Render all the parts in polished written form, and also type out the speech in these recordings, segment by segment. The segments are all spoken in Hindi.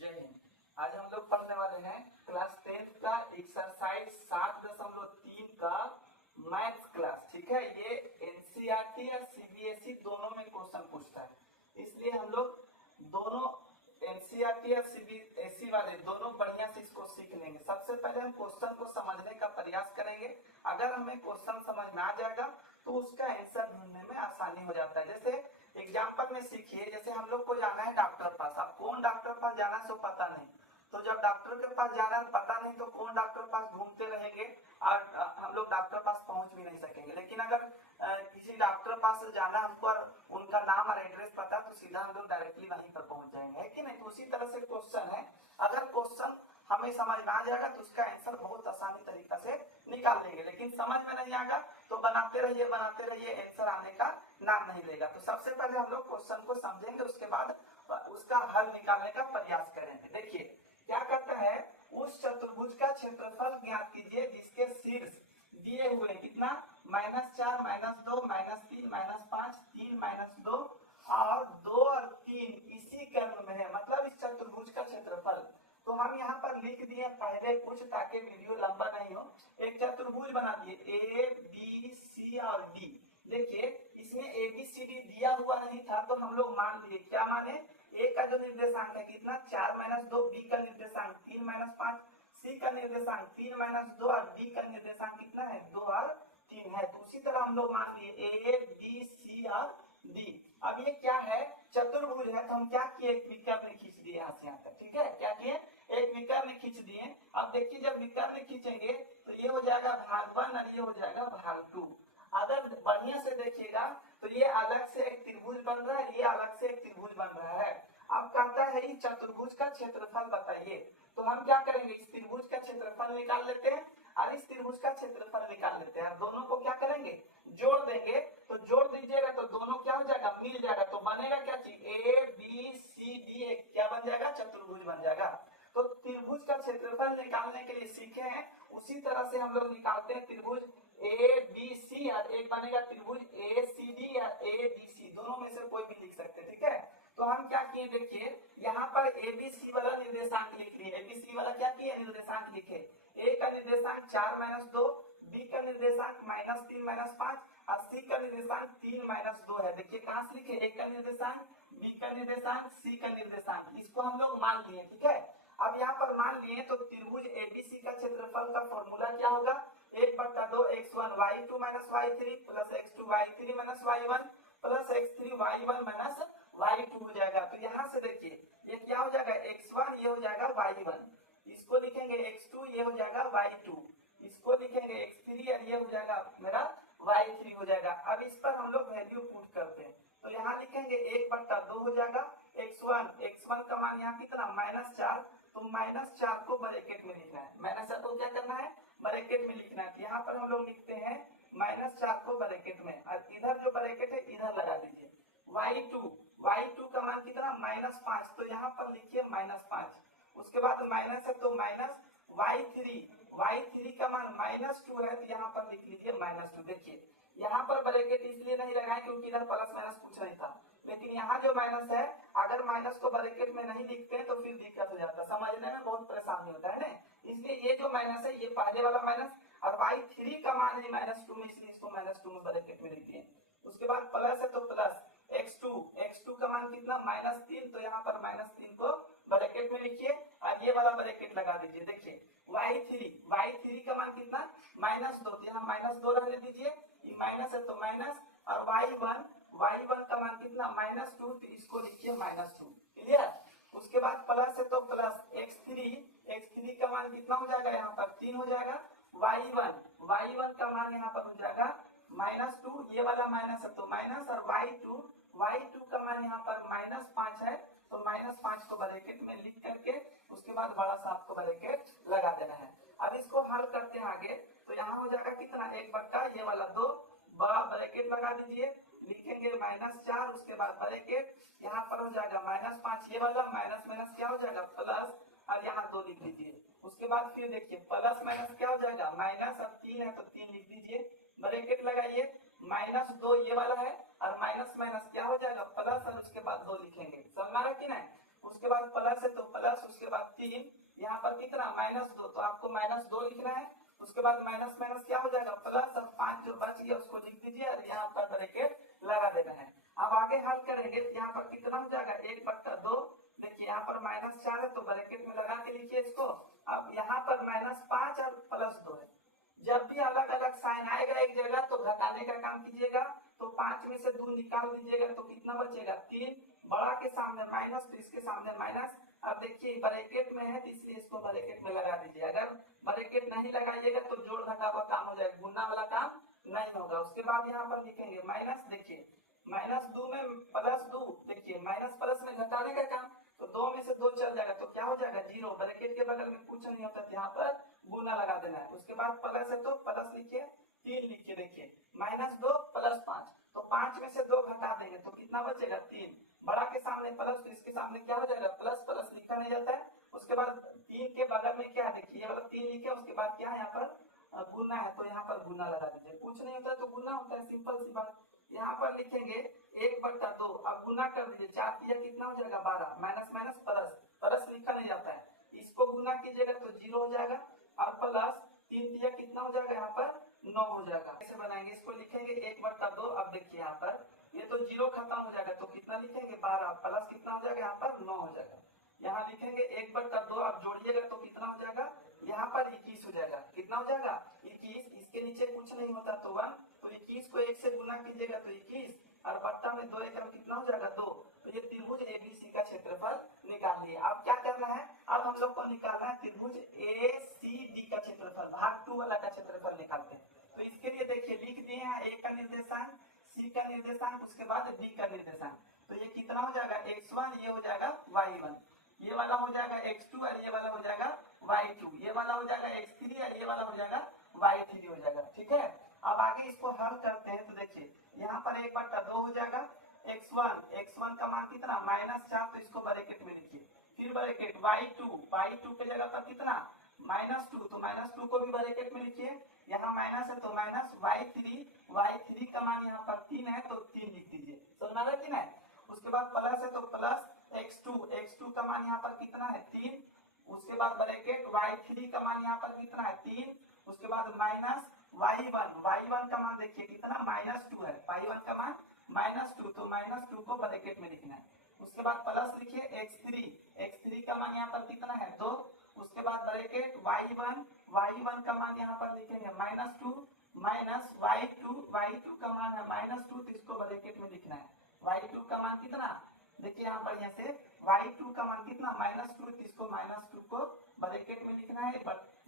जय हिंद। आज हम लोग पढ़ने वाले हैं क्लास 10th का एक्सरसाइज 7.3 का मैथ्स क्लास। ठीक है, ये एनसीईआरटी या सीबीएसई दोनों में क्वेश्चन पूछता है, इसलिए हम लोग दोनों एनसीईआरटी या सीबीएसई वाले दोनों बढ़िया से इसको सीख लेंगे। सबसे पहले हम क्वेश्चन को समझने का प्रयास करेंगे। अगर हमें क्वेश्चन समझ में आ जाएगा तो उसका आंसर ढूंढने में आसानी हो जाता है। जैसे एग्जाम्पल में सीखिए, जैसे हम लोग को जाना है डॉक्टर पास। अब कौन डॉक्टर पास जाना है सो पता नहीं, तो जब डॉक्टर के पास जाना है पता नहीं तो कौन डॉक्टर पास घूमते रहेंगे और हम लोग डॉक्टर पास पहुंच भी नहीं सकेंगे। लेकिन अगर किसी डॉक्टर पास जाना हमको और उनका नाम और एड्रेस पता तो सीधा हम लोग डायरेक्टली वहीं पर पहुंच जाएंगे, है कि नहीं। तो उसी तरह से क्वेश्चन है, अगर क्वेश्चन हमें समझ में आ जाएगा तो उसका आंसर बहुत आसानी तरीका से निकाल लेंगे। लेकिन समझ में नहीं आएगा तो बनाते रहिए आंसर आने का नाम नहीं लेगा। तो सबसे पहले हम लोग क्वेश्चन को समझेंगे, उसके बाद उसका हल निकालने का प्रयास करेंगे। देखिए क्या कहता है, उस चतुर्भुज का क्षेत्रफल ज्ञात कीजिए जिसके शीर्ष दिए हुए कितना -4 -2 -3 -5 3 -2 और 2 और 3 इसी क्रम में है, मतलब इस चतुर्भुज का क्षेत्रफल। तो हम यहाँ पर लिख दिए पहले कुछ, ताकि वीडियो लंबा नहीं हो। एक चतुर्भुज बना दिए ए बी सी और डी। देखिए इसमें ए बी सी डी दिया हुआ नहीं था तो हम लोग मान लिए, क्या माने, ए का जो निर्देशांक है कितना 4 -2, बी का निर्देशांक 3 -5, सी का निर्देशांक 3 -2 और डी का निर्देशांक कितना है 2 और 3 है। तो उसी तरह हम लोग मान लिए ए बी सी और डी। अब ये क्या है, चतुर्भुज है, तो हम क्या किए, एक विकर्ण खींच दिए यहाँ से यहाँ तक। ठीक है, क्या किए, एक विकर्ण खींच दिए। अब देखिए जब विकर्ण खींचेंगे तो ये हो जाएगा भाग 1 और ये हो जाएगा भाग 2। अगर बढ़िया से देखिएगा तो ये अलग से एक त्रिभुज बन रहा है, ये अलग से एक त्रिभुज बन रहा है। अब कहता है इस चतुर्भुज का क्षेत्रफल बताइए। तो हम क्या करेंगे, इस त्रिभुज का क्षेत्रफल निकाल लेते हैं और इस त्रिभुज का क्षेत्रफल निकाल लेते हैं। दोनों को क्या करेंगे, जोड़ देंगे। तो जोड़ दीजिएगा तो दोनों क्या हो जाएगा, मिल जाएगा। तो बनेगा क्या चीज, ए बी सी डी, क्या बन जाएगा, चतुर्भुज बन जाएगा। तो त्रिभुज का क्षेत्रफल निकालने के लिए सीखे हैं, उसी तरह से हम लोग निकालते हैं त्रिभुज ए बी सी और एक बनेगा त्रिभुज ए सी डी या ए बी सी, दोनों में से कोई भी लिख सकते हैं। ठीक है, तो हम क्या किए, देखिए यहाँ पर ए बी सी वाला निर्देशांक लिख लिए। ए बी सी वाला क्या किए, निर्देशांक लिखे। ए का निर्देशांक 4 -2, बी का निर्देशांक -3 -5 और सी का निर्देशांक 3 -2 है। देखिए कहां से लिखे, ए का निर्देशांक, बी का निर्देशांक, सी का निर्देशांक, इसको हम लोग मान लिए। ठीक है, अब यहाँ पर मान लिए तो त्रिभुज एबीसी का क्षेत्रफल का फॉर्मूला क्या होगा, 1/2 x1 y2 - y3 plus x2 y3 - y1 plus x3 y1 - y2 हो जाएगा। तो यहाँ से देखिए ये क्या हो जाएगा, x1 ये हो जाएगा y1, इसको लिखेंगे x2 ये हो जाएगा y2, इसको लिखेंगे x3 और ये हो जाएगा मेरा y3 हो जाएगा। अब इस पर हम लोग वैल्यू पुट करते हैं तो यहाँ लिखेंगे 1/2 हो जाएगा x1 का मान यहाँ कितना -4, तो -4 को ब्रैकेट में लिखना है। -4 को क्या करना है, ब्रैकेट में लिखना है। यहाँ पर हम लोग लिखते हैं -4 को ब्रैकेट में और इधर जो ब्रैकेट है इधर लगा दीजिए। y2 का मान कितना -5, तो यहाँ पर लिखिए -5। उसके बाद माइनस है तो माइनस y3 का मान -2 है तो यहाँ पर लिख लीजिए -2। देखिए यहाँ पर ब्रैकेट इसलिए नहीं लगाए क्योंकि इधर प्लस माइनस कुछ नहीं था, लेकिन यहाँ जो माइनस है, अगर माइनस को ब्रैकेट में नहीं लिखते हैं तो फिर दिक्कत हो जाता है, समझने में बहुत परेशानी होता है ना। इसलिए ये जो माइनस है ये पहले वाला माइनस और y3 का मान है -2 में, इसलिए इसको -2 में ब्रैकेट में लिख दिए। उसके बाद प्लस है तो प्लस x2 का मान कितना -3, तो यहाँ पर -3 को ब्रैकेट में लिखिए और ये वाला ब्रैकेट लगा दीजिए। देखिए y3 का मान कितना -2, तो यहाँ -2 रहने दीजिए, ये माइनस है तो माइनस, और y1 का मान कितना -2, तो इसको लिखिए -2। क्लियर, उसके बाद प्लस है तो प्लस x3 का मान कितना हो जाएगा, यहाँ पर 3 हो जाएगा। y1 का मान यहाँ पर हो जाएगा -2, ये वाला माइनस है तो माइनस, और y2 का मान यहाँ पर -5 है तो -5 को ब्रैकेट में लिख करके उसके बाद बड़ा सा आपको ब्रैकेट लगा देना है। अब इसको हल करते हैं आगे, तो यहाँ हो जाएगा कितना 1/, ये वाला 2, बड़ा ब्रैकेट लगा दीजिए, लिखेंगे -4, उसके बाद ब्रैकेट, यहाँ पर हो जाएगा -5, ये वाला माइनस क्या हो जाएगा प्लस, और यहाँ 2 लिख लीजिए। उसके बाद फिर देखिए प्लस माइनस क्या हो जाएगा माइनस, अब 3 है तो 3 लिख दीजिए, ब्रैकेट लगाइए, -2 ये वाला है और माइनस क्या हो जाएगा प्लस, और उसके बाद 2 लिखेंगे, समझ में आ रहा कि नहीं। उसके बाद प्लस है तो प्लस, उसके बाद 3, यहाँ पर कितना -2, तो आपको -2 लिखना है। उसके बाद माइनस माइनस क्या हो जाएगा प्लस, और 5 जो बच गया उसको लिख दीजिए और यहाँ पर ब्रैकेट लगा देना है। अब आगे हल करेंगे तो यहाँ पर कितना हो जाएगा 1/2। देखिए यहाँ पर -4 है तो ब्रैकेट में लगा के लिखिए इसको। अब यहाँ पर -5 और +2 है। जब भी अलग अलग साइन आएगा एक जगह तो घटाने का काम कीजिएगा। तो 5 में से 2 निकाल दीजिएगा तो कितना बचेगा 3, बड़ा के सामने माइनस तो इसके सामने माइनस। अब देखिए ब्रैकेट में है तो इसलिए इसको ब्रैकेट में लगा दीजिए। अगर ब्रैकेट नहीं लगाइएगा तो जोड़ घटा का काम हो जाएगा, गुना वाला काम नहीं होगा। उसके बाद यहाँ पर लिखेंगे माइनस, देखिए -2 में +2, देखिए माइनस प्लस में घटाने का काम, तो 2 में से 2 चल जाएगा तो क्या हो जाएगा 0। ब्रैकेट के बगल में कुछ नहीं होता, यहाँ पर गुना लगा देना है। उसके बाद प्लस है तो प्लस लिखिए, 3 लिखिए। देखिए -2 + 5, तो 5 में से 2 घटा देंगे तो कितना बचेगा 3, बड़ा के सामने प्लस तो इसके सामने क्या हो जाएगा प्लस, प्लस लिखा नहीं जाता है। उसके बाद 3 के बगल में क्या देखिए ये वाला 3 लिखे, उसके बाद क्या है यहाँ पर गुना है तो यहाँ पर गुना लगा दीजिए। कुछ नहीं होता है तो गुना होता है, सिंपल सी बात। यहाँ पर लिखेंगे 1/2, अब गुना कर दीजिए, 4 दिया कितना हो जाएगा 12, माइनस माइनस प्लस, प्लस लिखा नहीं जाता है, इसको गुना कीजिएगा तो 0 हो जाएगा, और प्लस 3 दिया कितना हो जाएगा यहाँ पर 9 हो जाएगा। कैसे बनाएंगे इसको, लिखेंगे 1/2। अब देखिए यहाँ पर ये तो 0 खत्म हो जाएगा तो कितना लिखेंगे 12, प्लस कितना हो जाएगा यहाँ पर 9 हो जाएगा। यहाँ लिखेंगे 1/2, आप जोड़िएगा तो कितना हो जाएगा यहाँ पर 21 हो जाएगा। कितना हो जाएगा 21, इसके नीचे कुछ नहीं होता तो 1, तो 21 को 1 से गुना कीजिएगा तो 21, और बट्टा में 2 एकम कितना हो जाएगा 2। तो ये त्रिभुज एबीसी का क्षेत्रफल निकाल लिए। अब क्या करना है, अब हम लोग को निकालना है त्रिभुज एसीडी का क्षेत्रफल, भाग 2 वाला का क्षेत्रफल निकालते हैं। तो इसके लिए देखिए लिख दिए हैं ए का निर्देशांक, सी का निर्देशांक, उसके बाद डी का निर्देशांक। तो ये कितना हो जाएगा x1, ये हो जाएगा y1, ये वाला हो जाएगा x2 और ये वाला हो जाएगा y2, ये वाला हो जाएगा x3 और ये वाला हो जाएगा y3 हो जाएगा। ठीक है, अब आगे इसको हल करते हैं तो देखिए यहाँ पर 1/2 हो जाएगा, x1 का मान कितना -4, तो इसको ब्रैकेट में लिखिए। फिर ब्रैकेट y2 के जगह पर कितना -2, तो -2 को भी ब्रैकेट में लिखिए। यहाँ माइनस है तो माइनस, y3 का मान यहाँ पर 3 है तो 3 लिख दीजिए, समझ रहा है कि नहीं। उसके बाद प्लस है तो प्लस x2 का मान यहाँ पर कितना है 3, उसके बाद ब्रैकेट y3 का मान यहाँ पर कितना है 3, उसके बाद माइनस y1 का मान देखिए कितना -2 है, y1 का मान -2, तो -2 को ब्रैकेट में लिखना है। उसके बाद प्लस लिखिए x3 का मान यहाँ पर कितना है 2, उसके बाद ब्रैकेट y1 का मान यहाँ पर लिखेंगे -2, माइनस y2 का मान है -2, तो इसको ब्रैकेट में लिखना है। y2 का मान कितना, देखिए यहाँ पर यहाँ से y2 का मान कितना -2, तो इसको -2 को ब्रैकेट में लिखना है,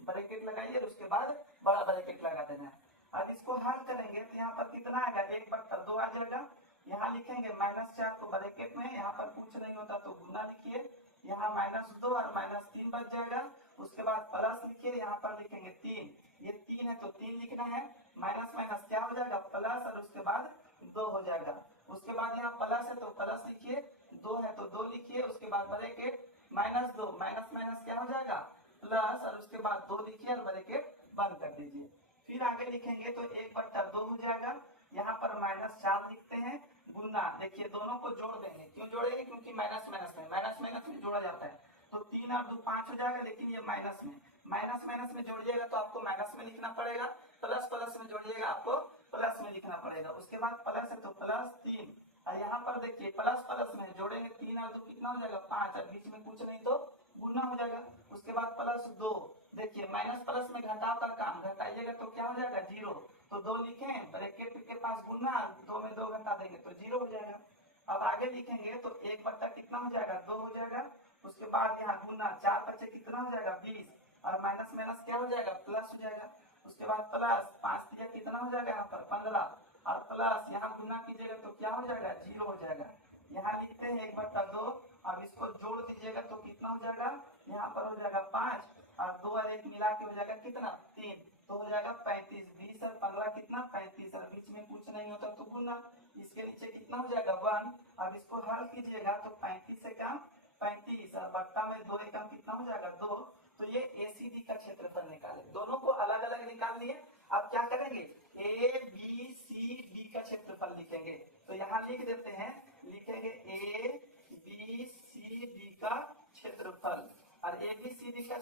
ब्रैकेट लगाइए और उसके बाद बड़ा ब्रैकेट लगा देना है। अब इसको हल करेंगे तो यहाँ पर कितना आएगा 1/2 आ जाएगा। यहाँ लिखेंगे -4 को ब्रैकेट में, यहाँ पर कुछ नहीं होता तो गुना लिखिए, यहाँ -2 और -3 बच जाएगा। उसके बाद प्लस लिखिए, यहाँ पर लिखेंगे 3, ये 3 है तो 3 लिखना है, माइनस माइनस क्या हो जाएगा प्लस, और उसके बाद 2 हो जाएगा। उसके बाद यहाँ प्लस है तो प्लस लिखिए, 2 है तो 2 लिखिए, उसके बाद ब्रैकेट -2, माइनस माइनस क्या हो जाएगा प्लस, और उसके बाद 2 लिखिए और ब्रैकेट बंद कर दीजिए। फिर आगे लिखेंगे तो 1/2 हो जाएगा, यहाँ पर -4 लिखते हैं, गुना देखिए दोनों को जोड़ देंगे, क्यों जोड़ेंगे क्योंकि माइनस माइनस में जोड़ा जाता है, तो 3 और 2 5 हो जाएगा, लेकिन ये माइनस में जोड़िएगा तो आपको माइनस में लिखना पड़ेगा, प्लस में जोड़िएगा आपको प्लस में लिखना पड़ेगा। उसके बाद प्लस है तो +3, और यहाँ पर देखिए प्लस में जोड़ेंगे 3 और 2 कितना हो जाएगा 5, और बीच में कुछ नहीं तो गुना हो जाएगा। उसके बाद +2, देखिए माइनस प्लस में घटाव का काम, घटाइएगा तो क्या हो जाएगा 0, तो 2 लिखें, ब्रैकेट के पास गुना, 2 में 2 घटा देंगे तो 0 हो जाएगा। अब आगे लिखेंगे तो 1/2 कितना हो जाएगा 2 हो जाएगा। उसके बाद यहाँ गुना 4 बचे कितना हो जाएगा 20, और माइनस माइनस क्या हो जाएगा प्लस हो जाएगा। उसके बाद प्लस 5 दिया कितना हो जाएगा यहाँ पर 15, और प्लस यहाँ गुना कीजिएगा तो क्या हो जाएगा 0 हो जाएगा। यहाँ लिखते हैं 1/2, अब इसको जोड़ दीजिएगा तो कितना हो जाएगा, यहाँ पर हो जाएगा 5, और 2 और 1 मिला के हो जाएगा कितना 3, तो हो जाएगा 35, 20 और 15 कितना 35, और बीच में कुछ नहीं होता तो गुना, इसके नीचे कितना हो जाएगा 1। अब इसको हल कीजिएगा तो 35 से कम 35, और बट्टा में 2 एकम कितना हो जाएगा 2, तो ये एसीडी का क्षेत्रफल निकाले। दोनों को अलग अलग निकाल लिए। अब क्या करेंगे ए बी सी डी का क्षेत्रफल लिखेंगे, तो यहाँ लिख देते हैं, लिखेंगे ए बी सी डी का क्षेत्रफल, और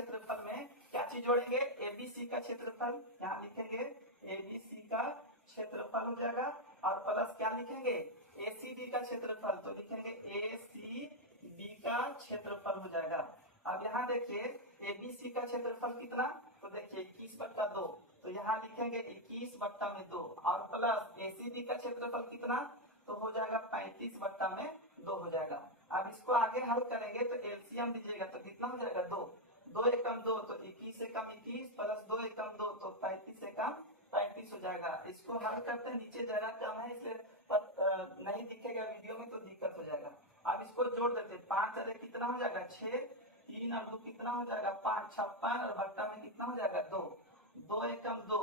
क्षेत्रफल में क्या चीज जोड़ेंगे, एबीसी का क्षेत्रफल, यहाँ लिखेंगे एबीसी का क्षेत्रफल हो जाएगा, और प्लस क्या लिखेंगे, एसीडी का क्षेत्रफल, तो लिखेंगे एसीडी का क्षेत्रफल हो जाएगा। अब यहाँ देखिए एबीसी का क्षेत्रफल कितना, तो देखिए 21/2, तो यहाँ लिखेंगे 21/2, और प्लस एसीडी का क्षेत्रफल कितना, तो हो जाएगा 35/2 हो जाएगा। अब इसको आगे हल करेंगे तो एलसीएम दीजिएगा तो कितना हो जाएगा, 2, 2 एकम 2 तो 21 से कम 21 प्लस 2 एकम 2 तो 35 से कम 35 हो जाएगा। इसको हल करते हैं, नीचे जगह कम है इसलिए नहीं दिखेगा वीडियो में तो दिक्कत हो जाएगा। अब इसको जोड़ देते, 5 अरे कितना हो जाएगा 6, 3 और 2 कितना हो जाएगा 5, 56 और बट्टा में कितना हो जाएगा 2, 2 एकम 2,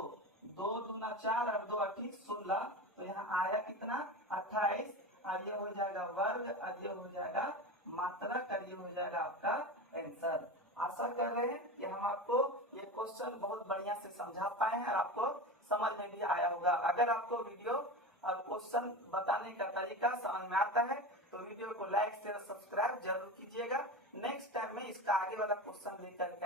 2 दूना 4 और 2 अठी 16, तो यहाँ आया कितना 28, और ये हो जाएगा वर्ग, और ये हो जाएगा मात्रक, और ये हो जाएगा आपका आंसर। आशा कर रहे हैं कि हम आपको ये क्वेश्चन बहुत बढ़िया से समझा पाए हैं और आपको समझ में भी आया होगा। अगर आपको वीडियो और क्वेश्चन बताने का तरीका समझ में आता है तो वीडियो को लाइक शेयर सब्सक्राइब जरूर कीजिएगा। नेक्स्ट टाइम में इसका आगे वाला क्वेश्चन लेकर